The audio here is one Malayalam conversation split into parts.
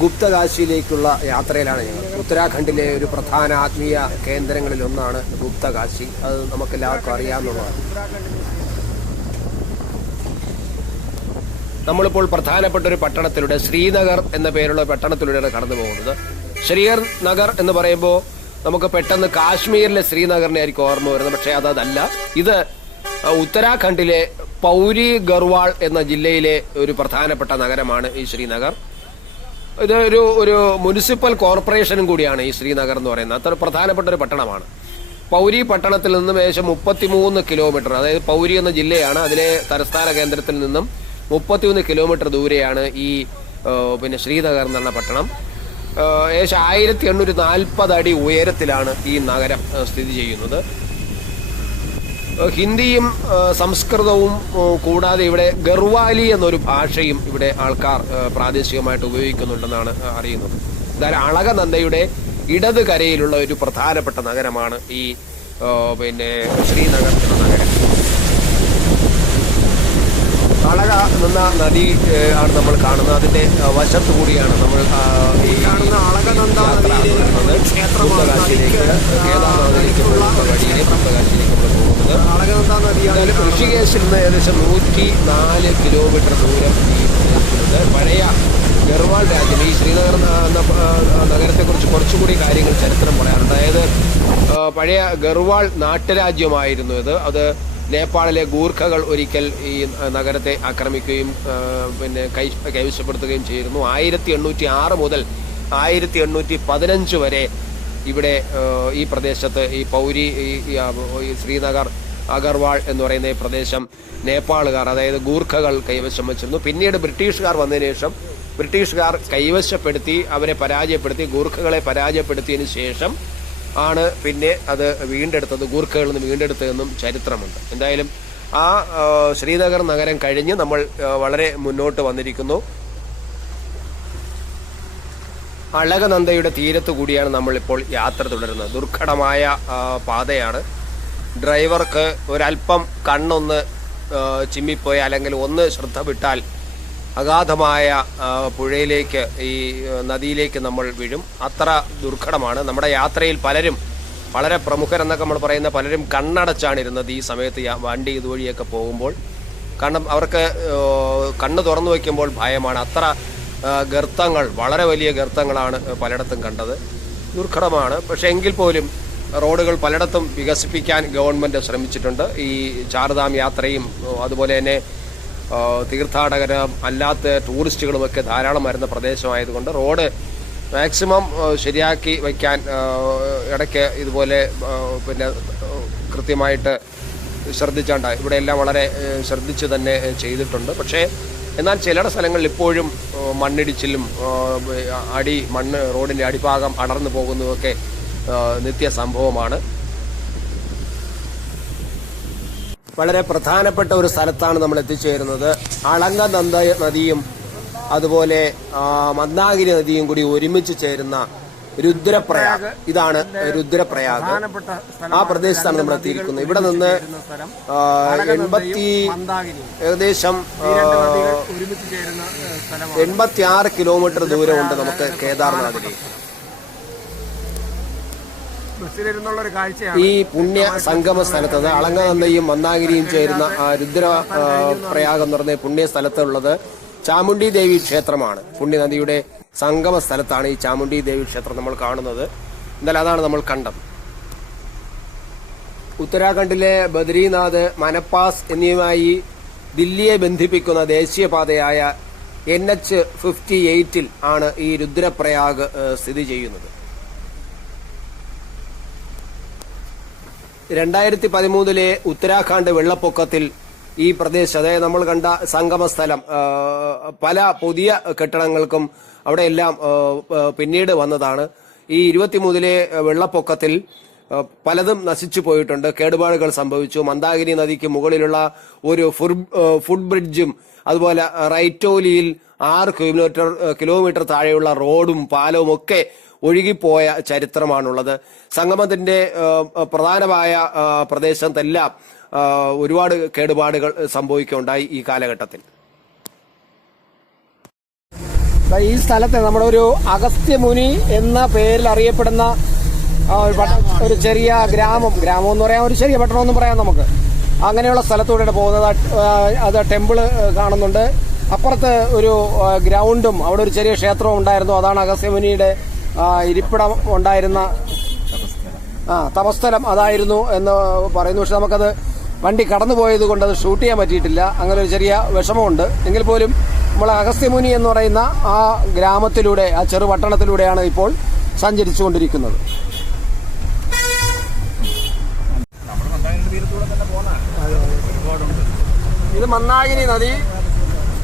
ഗുപ്തകാശിയിലേക്കുള്ള യാത്രയിലാണ് ഞങ്ങൾ. ഉത്തരാഖണ്ഡിലെ ഒരു പ്രധാന ആത്മീയ കേന്ദ്രങ്ങളിലൊന്നാണ് ഗുപ്തകാശി. അത് നമുക്കെല്ലാവർക്കും അറിയാവുന്നതാണ്. നമ്മളിപ്പോൾ പ്രധാനപ്പെട്ട ഒരു പട്ടണത്തിലൂടെ, ശ്രീനഗർ എന്ന പേരുള്ള പട്ടണത്തിലൂടെയാണ് കടന്നു പോകുന്നത്. ശ്രീനഗർ എന്ന് പറയുമ്പോൾ നമുക്ക് പെട്ടെന്ന് കാശ്മീരിലെ ശ്രീനഗറിനെ ആയിരിക്കും ഓർമ്മ വരുന്നത്. പക്ഷേ അതല്ല. ഇത് ഉത്തരാഖണ്ഡിലെ പൗരി ഗർവാൾ എന്ന ജില്ലയിലെ ഒരു പ്രധാനപ്പെട്ട നഗരമാണ് ഈ ശ്രീനഗർ. ഇത് ഒരു മുനിസിപ്പൽ കോർപ്പറേഷനും കൂടിയാണ് ഈ ശ്രീനഗർ എന്ന് പറയുന്നത്. അത്ര പ്രധാനപ്പെട്ട ഒരു പട്ടണമാണ്. പൗരി പട്ടണത്തിൽ നിന്നും ഏകദേശം 33 കിലോമീറ്റർ, അതായത് പൗരി എന്ന ജില്ലയാണ്, അതിലെ തലസ്ഥാന കേന്ദ്രത്തിൽ നിന്നും 33 കിലോമീറ്റർ ദൂരെയാണ് ഈ ശ്രീനഗർ എന്ന പട്ടണം. ഏകദേശം 1840 അടി ഉയരത്തിലാണ് ഈ നഗരം സ്ഥിതി ചെയ്യുന്നത്. ഹിന്ദിയും സംസ്കൃതവും കൂടാതെ ഇവിടെ ഗർവാലി എന്നൊരു ഭാഷയും ഇവിടെ ആൾക്കാർ പ്രാദേശികമായിട്ട് ഉപയോഗിക്കുന്നുണ്ടെന്നാണ് അറിയുന്നത്. എന്തായാലും അളകനന്ദയുടെ ഇടത് കരയിലുള്ള ഒരു പ്രധാനപ്പെട്ട നഗരമാണ് ഈ ശ്രീനഗർ എന്ന നഗരം. അളകനന്ദ നദി ആണ് നമ്മൾ കാണുന്നത്. അതിന്റെ വശത്തു കൂടിയാണ് നമ്മൾ ഈ കാണുന്ന അളകനന്ദ ഗുപ്തകാശിയിലേക്ക്, കേദാർനാഥിലേക്ക് പോകുന്ന വഴിയിലെ ഗുപ്തകാശിയിലേക്ക് നമ്മൾ പോകുന്നത്. അളകനന്ദ നദിയാണ്. ഋഷികേശിൽ നിന്ന് ഏകദേശം 104 കിലോമീറ്റർ ദൂരം ഈ പ്രദേശത്തുണ്ട്. പഴയ ഗർവാൾ രാജ്യം, ഈ ശ്രീനഗർ എന്ന നഗരത്തെക്കുറിച്ച് കുറച്ചുകൂടി കാര്യങ്ങൾ ചരിത്രം പറയാറുണ്ട്. അതായത് പഴയ ഗർവാൾ നാട്ടുരാജ്യമായിരുന്നു ഇത്. അത് നേപ്പാളിലെ ഗൂർഖകൾ ഒരിക്കൽ ഈ നഗരത്തെ ആക്രമിക്കുകയും കൈവശപ്പെടുത്തുകയും ചെയ്തിരുന്നു. 1806 മുതൽ 1815 വരെ ഇവിടെ ഈ പ്രദേശത്ത് ഈ പൗരി, ഈ ശ്രീനഗർ, അഗർവാൾ എന്ന് പറയുന്ന ഈ പ്രദേശം നേപ്പാളുകാർ, അതായത് ഗൂർഖകൾ കൈവശം വച്ചിരുന്നു. പിന്നീട് ബ്രിട്ടീഷുകാർ വന്നതിന് ശേഷം ബ്രിട്ടീഷുകാർ കൈവശപ്പെടുത്തി, അവരെ പരാജയപ്പെടുത്തി, ഗൂർഖകളെ പരാജയപ്പെടുത്തിയതിന് ശേഷം ആണ് പിന്നെ അത് വീണ്ടെടുത്തത്, ഗൂർഖകളിൽ നിന്ന് വീണ്ടെടുത്തതെന്നും ചരിത്രമുണ്ട്. എന്തായാലും ആ ശ്രീനഗർ നഗരം കഴിഞ്ഞ് നമ്മൾ വളരെ മുന്നോട്ട് വന്നിരിക്കുന്നു. അളകനന്ദയുടെ തീരത്തു കൂടിയാണ് നമ്മളിപ്പോൾ യാത്ര തുടരുന്നത്. ദുർഘടമായ പാതയാണ്. ഡ്രൈവർക്ക് ഒരല്പം കണ്ണൊന്ന് ചിമ്മിപ്പോയി, അല്ലെങ്കിൽ ഒന്ന് ശ്രദ്ധ വിട്ടാൽ അഗാധമായ പുഴയിലേക്ക്, ഈ നദിയിലേക്ക് നമ്മൾ വീഴും. അത്ര ദുർഘടമാണ്. നമ്മുടെ യാത്രയിൽ പലരും, വളരെ പ്രമുഖരെന്നൊക്കെ നമ്മൾ പറയുന്ന പലരും കണ്ണടച്ചാണ് ഇരുന്നത് ഈ സമയത്ത് വണ്ടി ഇതുവഴിയൊക്കെ പോകുമ്പോൾ. കാരണം അവർക്ക് കണ്ണ് തുറന്നു വയ്ക്കുമ്പോൾ ഭയമാണ്. അത്ര ഗർത്തങ്ങൾ, വളരെ വലിയ ഗർത്തങ്ങളാണ് പലയിടത്തും കണ്ടത്. ദുർഘടമാണ്. പക്ഷേ എങ്കിൽ പോലും റോഡുകൾ പലയിടത്തും വികസിപ്പിക്കാൻ ഗവൺമെൻറ് ശ്രമിച്ചിട്ടുണ്ട്. ഈ ചാർധാം യാത്രയും അതുപോലെ തന്നെ തീർത്ഥാടകരും അല്ലാത്ത ടൂറിസ്റ്റുകളുമൊക്കെ ധാരാളം വരുന്ന പ്രദേശമായതുകൊണ്ട് റോഡ് മാക്സിമം ശരിയാക്കി വയ്ക്കാൻ ഇടയ്ക്ക് ഇതുപോലെ കൃത്യമായിട്ട് ശ്രദ്ധിച്ചാണ്ട് ഇവിടെയെല്ലാം വളരെ ശ്രദ്ധിച്ച് തന്നെ ചെയ്തിട്ടുണ്ട്. പക്ഷേ എന്നാൽ ചില സ്ഥലങ്ങളിൽ ഇപ്പോഴും മണ്ണിടിച്ചിലും മണ്ണ് റോഡിൻ്റെ അടിഭാഗം അടർന്നു പോകുന്നതൊക്കെ നിത്യ സംഭവമാണ്. വളരെ പ്രധാനപ്പെട്ട ഒരു സ്ഥലത്താണ് നമ്മൾ എത്തിച്ചേരുന്നത്. അളകനന്ദ നദിയും അതുപോലെ മന്ദാകിനി നദിയും കൂടി ഒരുമിച്ച് ചേരുന്ന രുദ്രപ്രയാഗ്. ഇതാണ് രുദ്രപ്രയാഗ്. ആ പ്രദേശത്താണ് നമ്മൾ എത്തിയിരിക്കുന്നത്. ഇവിടെ നിന്ന് ഏകദേശം 86 കിലോമീറ്റർ ദൂരമുണ്ട് നമുക്ക് കേദാർനാഥിലേക്ക്. ഈ പുണ്യ സംഗമ സ്ഥലത്ത് അളകനന്ദയും മന്ദാകിനിയും ചേരുന്ന രുദ്രപ്രയാഗ് എന്ന് പറഞ്ഞ പുണ്യ സ്ഥലത്തുള്ളത് ചാമുണ്ഡി ദേവി ക്ഷേത്രമാണ്. പുണ്യനദിയുടെ സംഗമ സ്ഥലത്താണ് ഈ ചാമുണ്ഡി ദേവി ക്ഷേത്രം നമ്മൾ കാണുന്നത്. എന്നാൽ അതാണ് നമ്മൾ കണ്ടത്. ഉത്തരാഖണ്ഡിലെ ബദ്രീനാഥ്, മനപ്പാസ് എന്നിവയുമായി ദില്ലിയെ ബന്ധിപ്പിക്കുന്ന ദേശീയപാതയായ NH-58 ആണ് ഈ രുദ്രപ്രയാഗ് സ്ഥിതി ചെയ്യുന്നത്. 2013 ഉത്തരാഖണ്ഡ് വെള്ളപ്പൊക്കത്തിൽ ഈ പ്രദേശം, അതായത് നമ്മൾ കണ്ട സംഗമ സ്ഥലം, പല പുതിയ കെട്ടിടങ്ങൾക്കും അവിടെയെല്ലാം പിന്നീട് വന്നതാണ്. ഈ 23 വെള്ളപ്പൊക്കത്തിൽ പലതും നശിച്ചു പോയിട്ടുണ്ട്, കേടുപാടുകൾ സംഭവിച്ചു. മന്ദാകിനി നദിക്ക് മുകളിലുള്ള ഒരു ഫുട് ബ്രിഡ്ജും അതുപോലെ റൈറ്റോലിയിൽ 6 കിലോമീറ്റർ താഴെയുള്ള റോഡും പാലവും ഒക്കെ ഒഴുകിപ്പോയ ചരിത്രമാണുള്ളത്. സംഗമത്തിന്റെ പ്രധാനമായ പ്രദേശത്തെല്ലാം ഒരുപാട് കേടുപാടുകൾ സംഭവിക്കുകയുണ്ടായി ഈ കാലഘട്ടത്തിൽ. ഈ സ്ഥലത്ത് നമ്മുടെ ഒരു അഗസ്ത്യമുനി എന്ന പേരിൽ അറിയപ്പെടുന്ന ഒരു ചെറിയ ഗ്രാമം എന്ന് പറയാൻ, ഒരു ചെറിയ പട്ടണമെന്നും പറയാം നമുക്ക്. അങ്ങനെയുള്ള സ്ഥലത്തൂടെയാണ് പോകുന്നത്. അത് ടെമ്പിള് കാണുന്നുണ്ട്. അപ്പുറത്ത് ഒരു ഗ്രൗണ്ടും അവിടെ ഒരു ചെറിയ ക്ഷേത്രവും ഉണ്ടായിരുന്നു. അതാണ് അഗസ്ത്യമുനിയുടെ ഇരിപ്പിടം ഉണ്ടായിരുന്ന തപസ്ഥലം അതായിരുന്നു എന്ന് പറയുന്നു. പക്ഷെ നമുക്കത് വണ്ടി കടന്നുപോയത് കൊണ്ട് അത് ഷൂട്ട് ചെയ്യാൻ പറ്റിയിട്ടില്ല. അങ്ങനെ ഒരു ചെറിയ വിഷമമുണ്ട്. എങ്കിൽ പോലും നമ്മൾ അഗസ്ത്യമുനി എന്ന് പറയുന്ന ആ ഗ്രാമത്തിലൂടെ, ആ ചെറുപട്ടണത്തിലൂടെയാണ് ഇപ്പോൾ സഞ്ചരിച്ചുകൊണ്ടിരിക്കുന്നത്. ഇത് മന്ദാകിനി നദി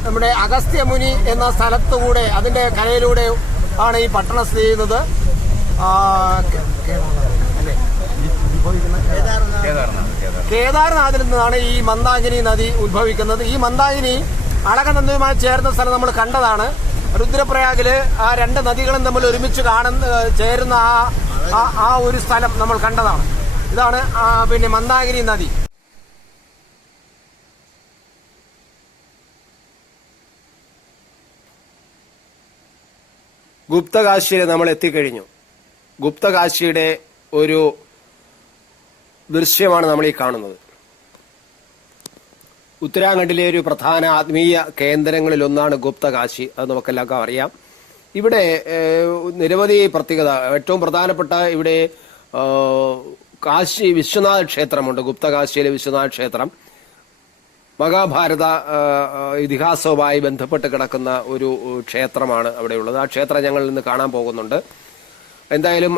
നമ്മുടെ അഗസ്ത്യമുനി എന്ന സ്ഥലത്തുകൂടെ, അതിന്റെ കരയിലൂടെ ആണ് ഈ പട്ടണം സ്ഥിതി ചെയ്യുന്നത്. കേദാർനാഥിൽ നിന്നാണ് ഈ മന്ദാകിനി നദി ഉത്ഭവിക്കുന്നത്. ഈ മന്ദാകിനി അളകനന്ദയുമായി ചേർന്ന സ്ഥലം നമ്മൾ കണ്ടതാണ്. രുദ്രപ്രയാഗില് ആ രണ്ട് നദികളും തമ്മിൽ ഒരുമിച്ച് ചേരുന്ന ആ ഒരു സ്ഥലം നമ്മൾ കണ്ടതാണ്. ഇതാണ് പിന്നെ മന്ദാകിനി നദി. ഗുപ്തകാശിയിൽ നമ്മൾ എത്തിക്കഴിഞ്ഞു. ഗുപ്തകാശിയുടെ ഒരു ദൃശ്യമാണ് നമ്മൾ ഈ കാണുന്നത്. ഉത്തരാഖണ്ഡിലെ ഒരു പ്രധാന ആത്മീയ കേന്ദ്രങ്ങളിൽ ഒന്നാണ് ഗുപ്തകാശി. അത് നമുക്കെല്ലാവർക്കും അറിയാം. ഇവിടെ നിരവധി പ്രത്യേകത. ഏറ്റവും പ്രധാനപ്പെട്ട ഇവിടെ കാശി വിശ്വനാഥ ക്ഷേത്രമുണ്ട്. ഗുപ്തകാശിയിലെ വിശ്വനാഥ ക്ഷേത്രം മഹാഭാരത ഇതിഹാസവുമായി ബന്ധപ്പെട്ട് കിടക്കുന്ന ഒരു ക്ഷേത്രമാണ് അവിടെയുള്ളത്. ആ ക്ഷേത്രം ഞങ്ങൾ ഇന്ന് കാണാൻ പോകുന്നുണ്ട്. എന്തായാലും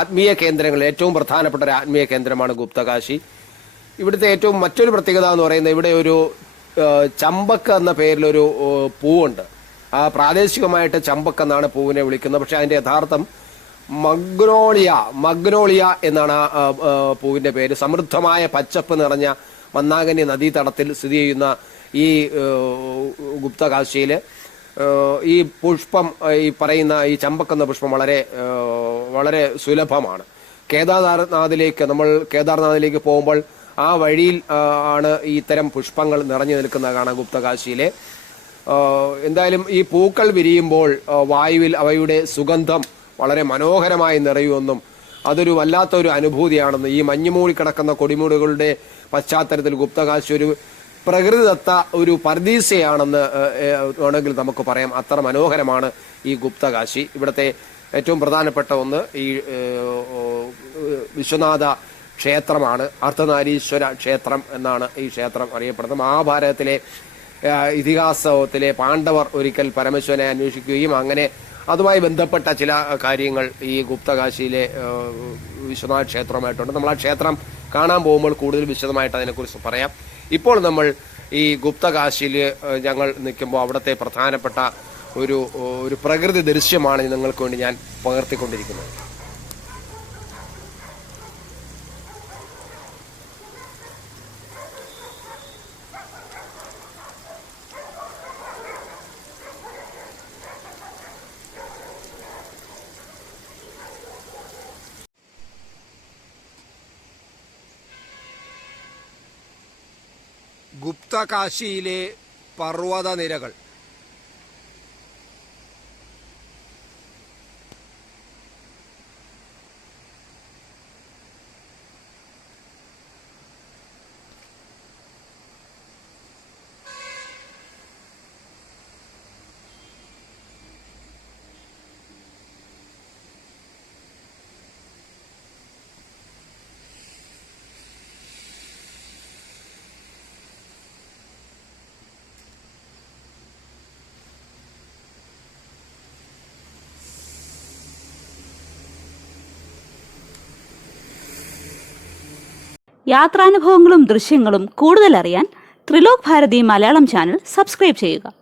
ആത്മീയ കേന്ദ്രങ്ങൾ ഏറ്റവും പ്രധാനപ്പെട്ട ഒരു ആത്മീയ കേന്ദ്രമാണ് ഗുപ്തകാശി. ഇവിടുത്തെ ഏറ്റവും മറ്റൊരു പ്രത്യേകത എന്ന് പറയുന്നത്, ഇവിടെ ഒരു ചമ്പക്ക് എന്ന പേരിലൊരു പൂവുണ്ട്. ആ പ്രാദേശികമായിട്ട് ചമ്പക്ക് എന്നാണ് പൂവിനെ വിളിക്കുന്നത്. പക്ഷെ അതിന്റെ യഥാർത്ഥം മഗ്നോളിയ എന്നാണ് ആ പൂവിന്റെ പേര്. സമൃദ്ധമായ പച്ചപ്പ് നിറഞ്ഞ മന്ദാകിനി നദീതടത്തിൽ സ്ഥിതി ചെയ്യുന്ന ഈ ഗുപ്തകാശിയിൽ ഈ പുഷ്പം, ഈ പറയുന്ന ഈ ചമ്പക്കെന്ന പുഷ്പം വളരെ സുലഭമാണ്. കേദാർനാഥിലേക്ക് പോകുമ്പോൾ ആ വഴിയിൽ ആണ് ഈ ഇത്തരം പുഷ്പങ്ങൾ നിറഞ്ഞു നിൽക്കുന്ന കാണാം ഗുപ്തകാശിയിലെ. എന്തായാലും ഈ പൂക്കൾ വിരിയുമ്പോൾ വായുവിൽ അവയുടെ സുഗന്ധം വളരെ മനോഹരമായി നിറയുമെന്നും അതൊരു വല്ലാത്തൊരു അനുഭൂതിയാണെന്നും, ഈ മഞ്ഞുമൂടി കിടക്കുന്ന കൊടിമൂടുകളുടെ പശ്ചാത്തലത്തിൽ ഗുപ്തകാശി ഒരു പ്രകൃതിദത്ത ഒരു പർദീസയാണെന്ന് വേണമെങ്കിൽ നമുക്ക് പറയാം. അത്ര മനോഹരമാണ് ഈ ഗുപ്തകാശി. ഇവിടുത്തെ ഏറ്റവും പ്രധാനപ്പെട്ട ഒന്ന് ഈ വിശ്വനാഥ ക്ഷേത്രമാണ്. അർദ്ധനാരീശ്വര ക്ഷേത്രം എന്നാണ് ഈ ക്ഷേത്രം അറിയപ്പെടുന്നത്. മഹാഭാരതത്തിലെ ഇതിഹാസത്തിലെ പാണ്ഡവർ ഒരിക്കൽ പരമശിവനെ അന്വേഷിക്കുകയും അങ്ങനെ അതുമായി ബന്ധപ്പെട്ട ചില കാര്യങ്ങൾ ഈ ഗുപ്തകാശിയിലെ വിശ്വനാഥ ക്ഷേത്രമായിട്ടുണ്ട്. നമ്മൾ ആ ക്ഷേത്രം കാണാൻ പോകുമ്പോൾ കൂടുതൽ വിശദമായിട്ട് അതിനെക്കുറിച്ച് പറയാം. ഇപ്പോൾ നമ്മൾ ഈ ഗുപ്തകാശിയിൽ ഞങ്ങൾ നിൽക്കുമ്പോൾ അവിടുത്തെ പ്രധാനപ്പെട്ട ഒരു പ്രകൃതി ദൃശ്യമാണ് നിങ്ങൾക്ക് വേണ്ടി ഞാൻ പകർത്തിക്കൊണ്ടിരിക്കുന്നത്. ഗുപ്തകാശിയിലെ പർവ്വതനിരകൾ. യാത്രാനുഭവങ്ങളും ദൃശ്യങ്ങളും കൂടുതൽ അറിയാൻ ത്രിലോക് ഭാരതി മലയാളം ചാനൽ സബ്സ്ക്രൈബ് ചെയ്യുക.